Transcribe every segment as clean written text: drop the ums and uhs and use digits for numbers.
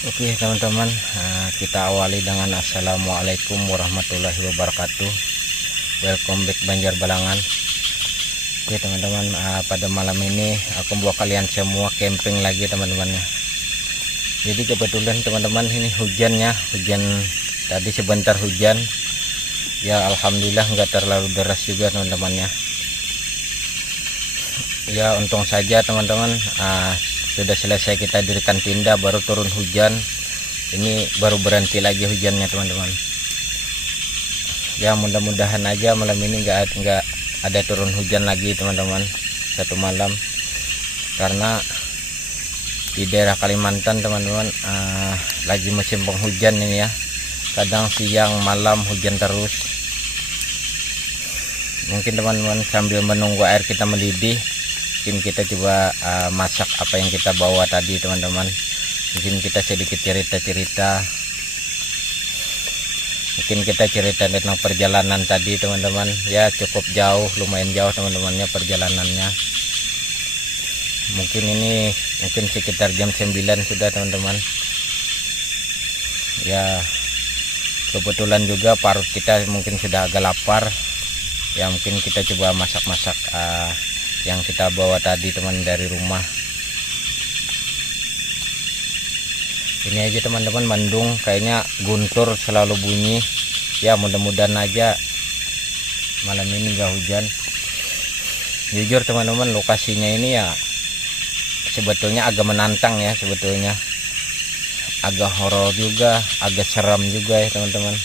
Oke teman-teman, kita awali dengan assalamualaikum warahmatullahi wabarakatuh. Welcome back Banjar Balangan. Oke teman-teman, pada malam ini aku bawa kalian semua camping lagi teman-teman. Jadi kebetulan teman-teman ini hujan tadi sebentar hujan. Ya alhamdulillah nggak terlalu deras juga teman-teman ya. Ya untung saja teman-teman, sudah selesai kita dirikan tenda baru turun hujan. Ini baru berhenti lagi hujannya teman-teman. Ya mudah-mudahan aja malam ini nggak ada turun hujan lagi teman-teman satu malam, karena di daerah Kalimantan teman-teman lagi musim penghujan ini ya. Kadang siang malam hujan terus. Mungkin teman-teman sambil menunggu air kita mendidih, mungkin kita coba masak apa yang kita bawa tadi teman-teman. Mungkin kita sedikit cerita-cerita, mungkin kita cerita tentang perjalanan tadi teman-teman ya. Cukup jauh, lumayan jauh teman-temannya perjalanannya. Mungkin sekitar jam 9 sudah teman-teman ya. Kebetulan juga parut kita mungkin sudah agak lapar ya. Mungkin kita coba masak-masak yang kita bawa tadi teman dari rumah. Ini aja teman-teman, mendung kayaknya, guntur selalu bunyi ya. Mudah-mudahan aja malam ini nggak hujan. Jujur teman-teman, lokasinya ini ya sebetulnya agak menantang ya, sebetulnya agak horor juga, agak seram juga ya teman-teman.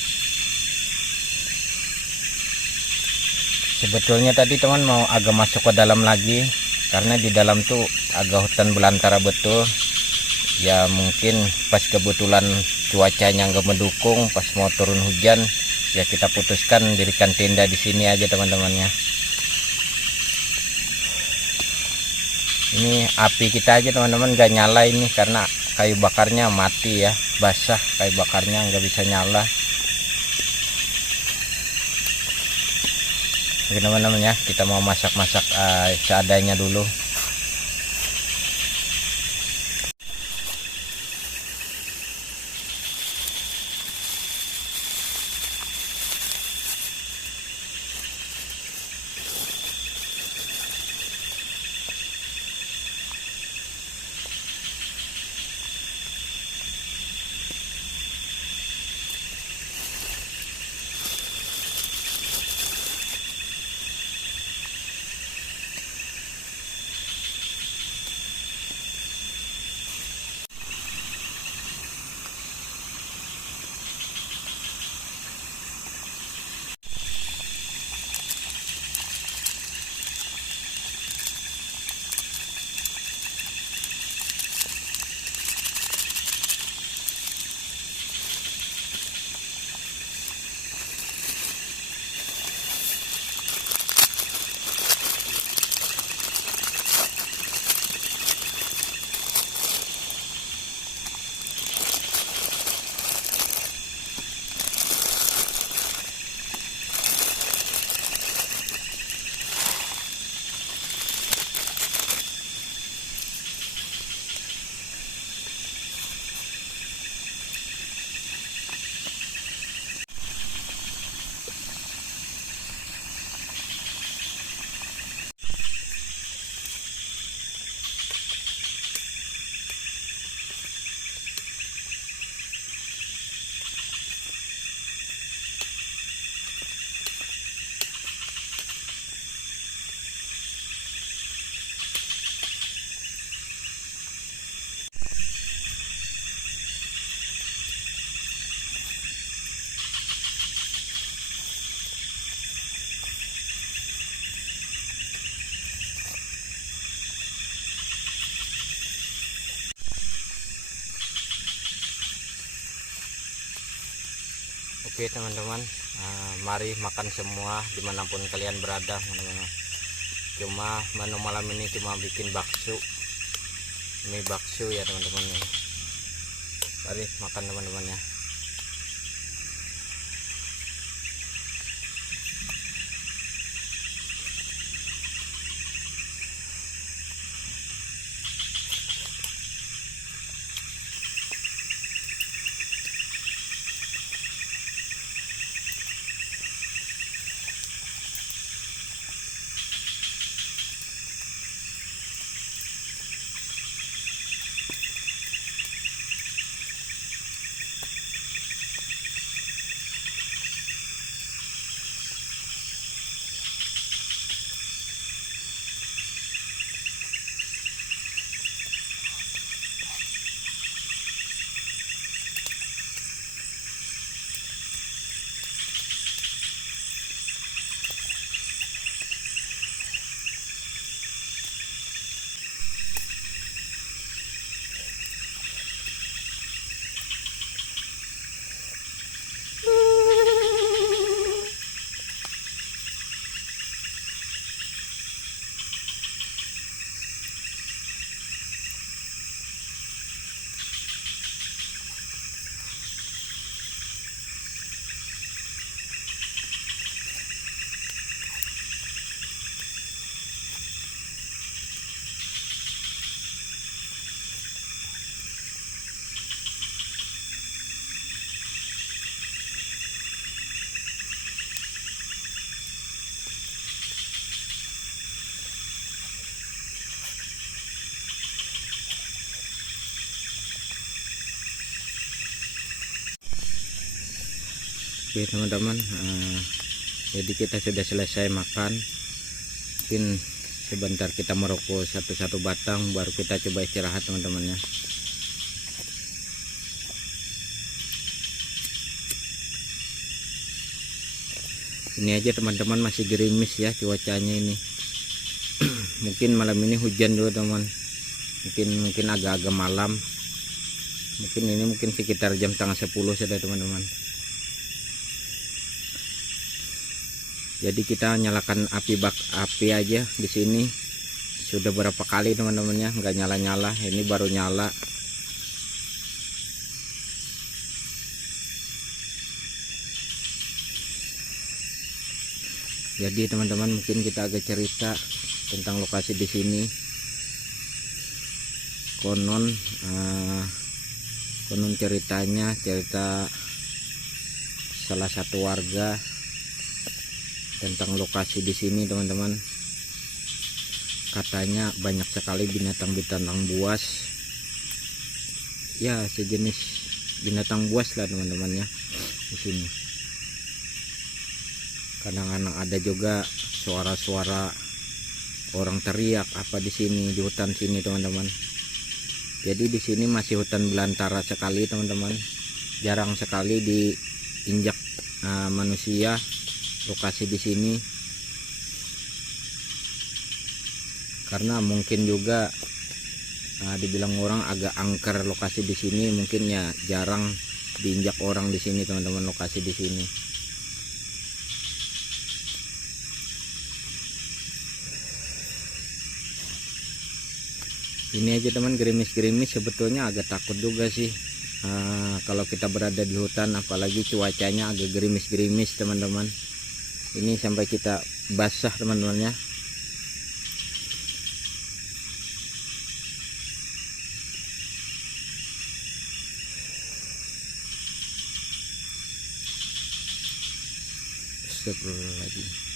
Sebetulnya tadi teman mau agak masuk ke dalam lagi, karena di dalam tuh agak hutan belantara betul ya. Mungkin pas kebetulan cuacanya nggak mendukung, pas mau turun hujan ya kita putuskan dirikan tenda di sini aja teman-temannya. Ini api kita aja teman-teman nggak nyala ini, karena kayu bakarnya mati ya, basah, kayu bakarnya nggak bisa nyala. Oke teman-teman ya, kita mau masak-masak seadanya dulu. Oke teman-teman, mari makan semua dimanapun kalian berada teman-teman. Cuma menu malam ini cuma bikin bakso, mie bakso ya teman-teman. Mari makan teman-teman ya. Oke teman-teman, jadi kita sudah selesai makan. Mungkin sebentar kita merokok satu-satu batang, baru kita coba istirahat teman-teman ya. Ini aja teman-teman, masih gerimis ya cuacanya ini. Mungkin malam ini hujan juga teman, mungkin agak-agak malam, mungkin sekitar jam setengah 10 sudah teman-teman. Jadi kita nyalakan api aja di sini. Sudah berapa kali teman-teman ya, nggak nyala-nyala, ini baru nyala. Jadi teman-teman, mungkin kita agak cerita tentang lokasi di sini. Konon cerita salah satu warga tentang lokasi di sini teman-teman. Katanya banyak sekali binatang buas, ya sejenis binatang buas lah teman-teman ya di sini. Kadang-kadang ada juga suara-suara orang teriak apa di sini, di hutan sini teman-teman. Jadi di sini masih hutan belantara sekali teman-teman, jarang sekali diinjak manusia lokasi di sini. Karena mungkin juga dibilang orang agak angker lokasi di sini, mungkin ya jarang diinjak orang di sini teman-teman, lokasi di sini. Ini aja teman, gerimis-gerimis, sebetulnya agak takut juga sih kalau kita berada di hutan, apalagi cuacanya agak gerimis-gerimis teman-teman. Ini sampai kita basah teman-teman ya. Astagfirullahaladzim.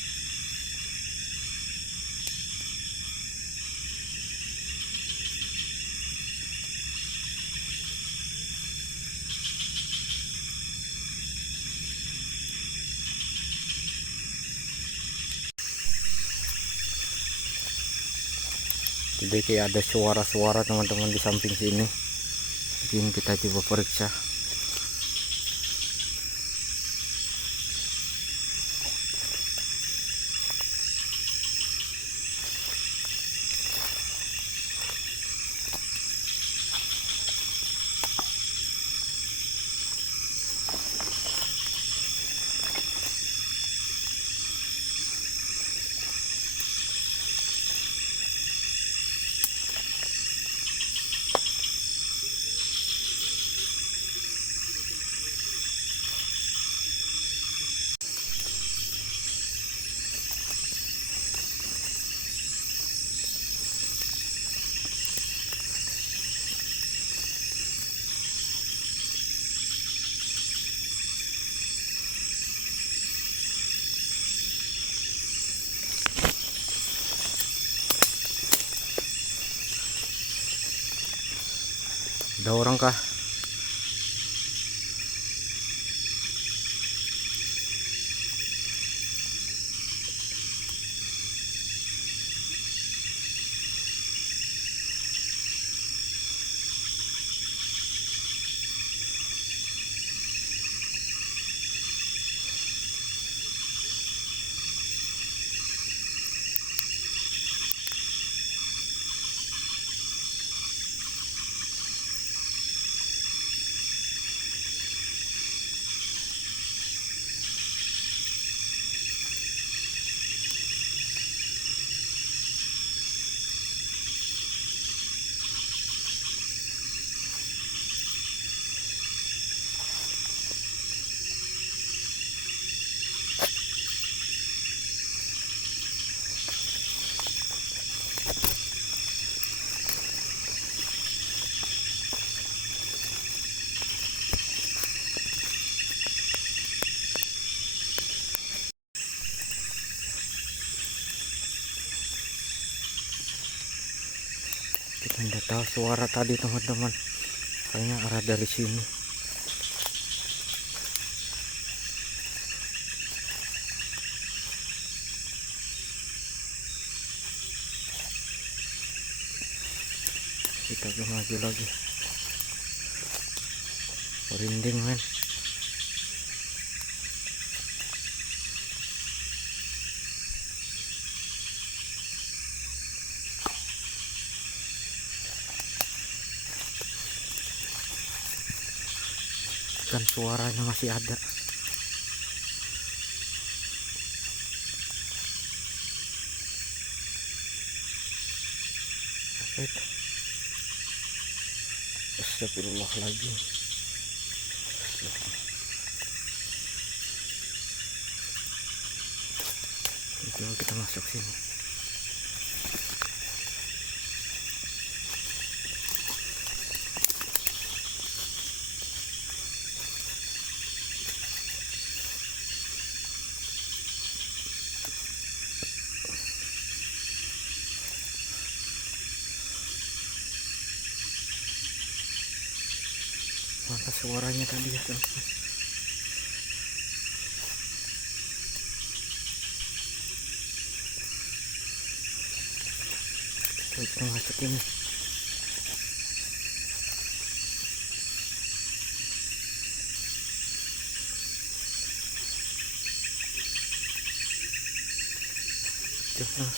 Jadi kayak ada suara-suara teman-teman di samping sini. Mungkin kita coba periksa. Ada orang kah? Kita tidak tahu suara tadi teman-teman, kayaknya arah dari sini. Kita maju lagi. Merinding men. Dan suaranya masih ada. Apa itu? Astagfirullahaladzim. Coba kita masuk sini. Mana suaranya tadi ya teman-teman? Kita masuk ini. Coba.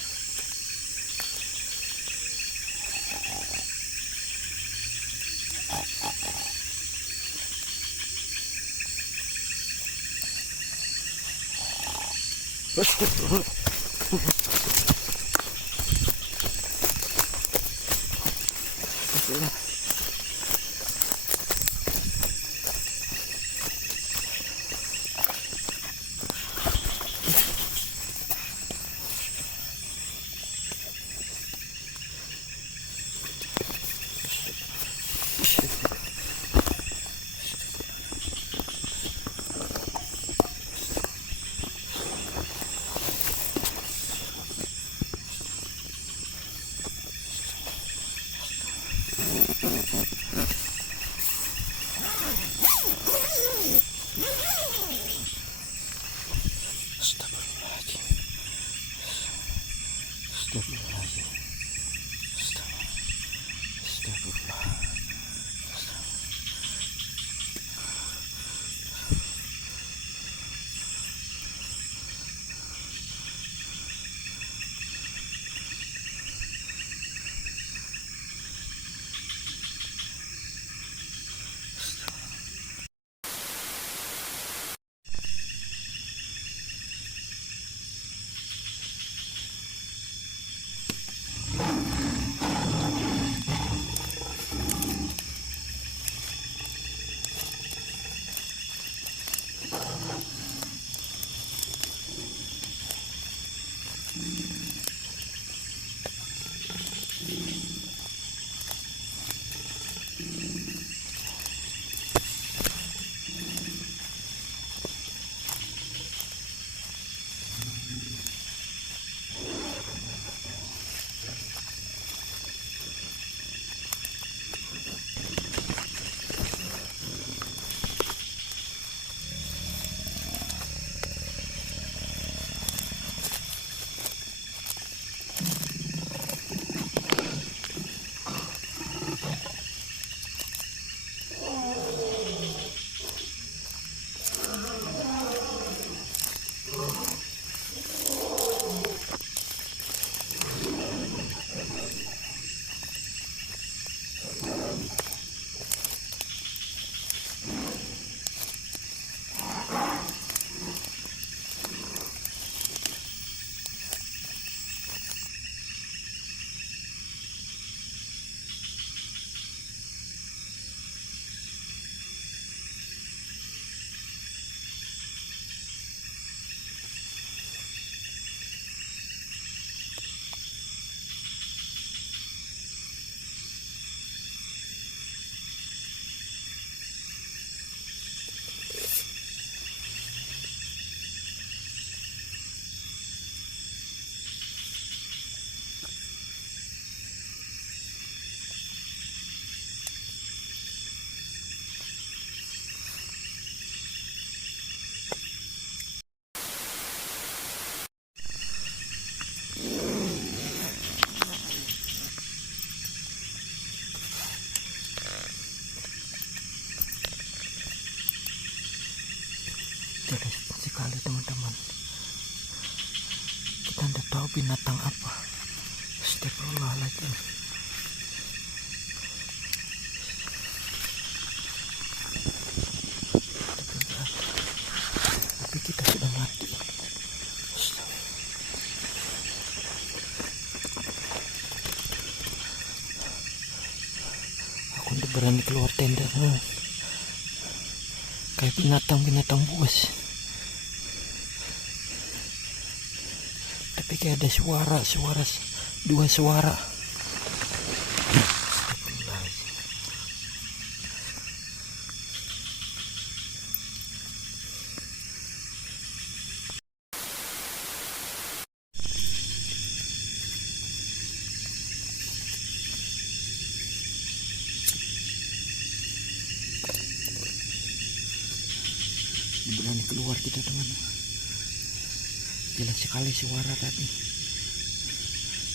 jelas sekali teman-teman. Kita tidak tahu binatang apa. Astagfirullahaladzim. Tapi kita sudah mati. Aku tidak berani keluar tenda, kayak binatang buas. Tapi kayak ada suara, dua suara. Berani keluar kita teman-teman. Jelas sekali suara tadi.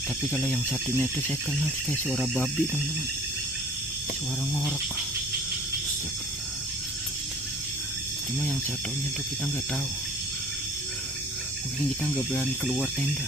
Tapi kalau yang satunya itu saya kenal kayak suara babi teman-teman. Suara ngorok. Cuma yang satunya itu kita nggak tahu. Mungkin kita nggak berani keluar tenda.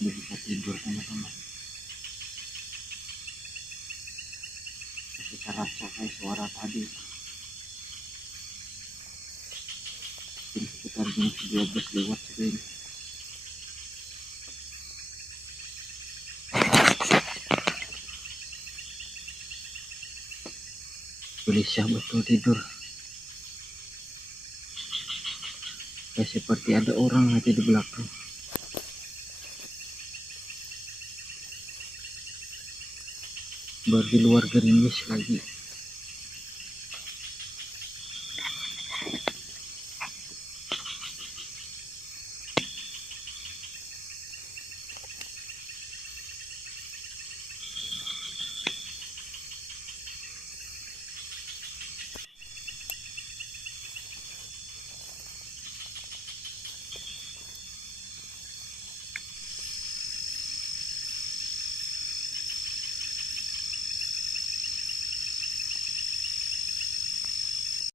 Udah bisa tidur teman-teman. Kita rasa kayak suara tadi. Ini sekitar jam 12 lewat segini. Gelisah betul tidur. Kayak seperti ada orang aja di belakang. Baru di luar gerimis lagi.